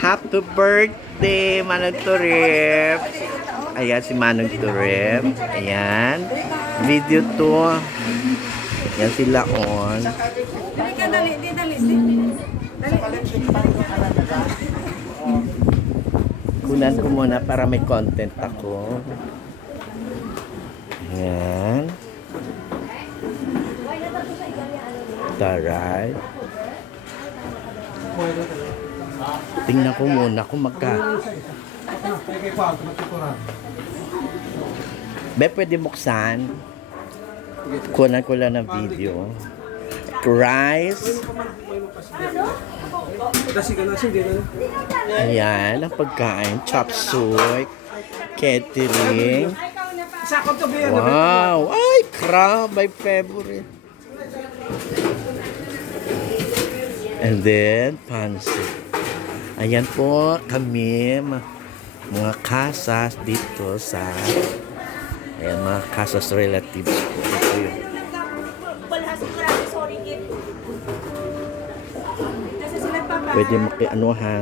Happy birthday, Manong Turip. Ayan si Manong Turip. Ayan. Video to. Ayan sila on. Kunan ko muna para may content ako. Ayan. Taray. Tingnan ko muna kung Be, pwede buksan. Kunan ko lang ng video. Rice. Ayan, ang pagkain. Chop suey. Catering. Wow! Ay, crab! My favorite. And then, pansit. Ayan po kami, mga kasas dito sa, ayan, mga kasas relatives po. Ito yun. Pwede makiano ha.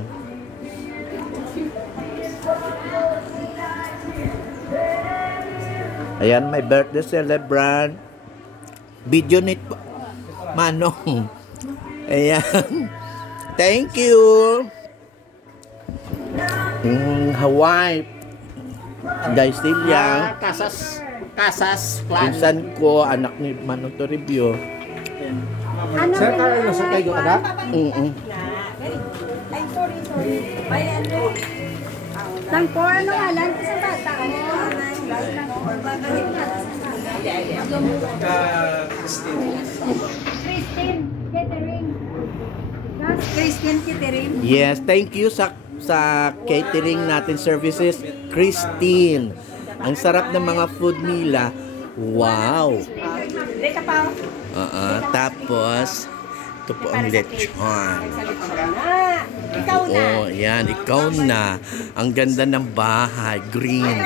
Ayan, my birthday celebrant. Video nito. Manong. Ayan. Thank you. Hawaii. Daisilia. Kasas clan. Pinsan ko, anak ni Manong Toribio. Sir, kaya nasa kayo ka? Ay, sorry. Nang po, ano nga lang sa bata? Christine Catering. Christine Catering. Yes, thank you sa catering natin services, Christine. Ang sarap ng mga food nila. Wow. Tapos ito po ang lechon. Ikaw na. Oo, yan, ikaw na. Ang ganda ng bahay, green.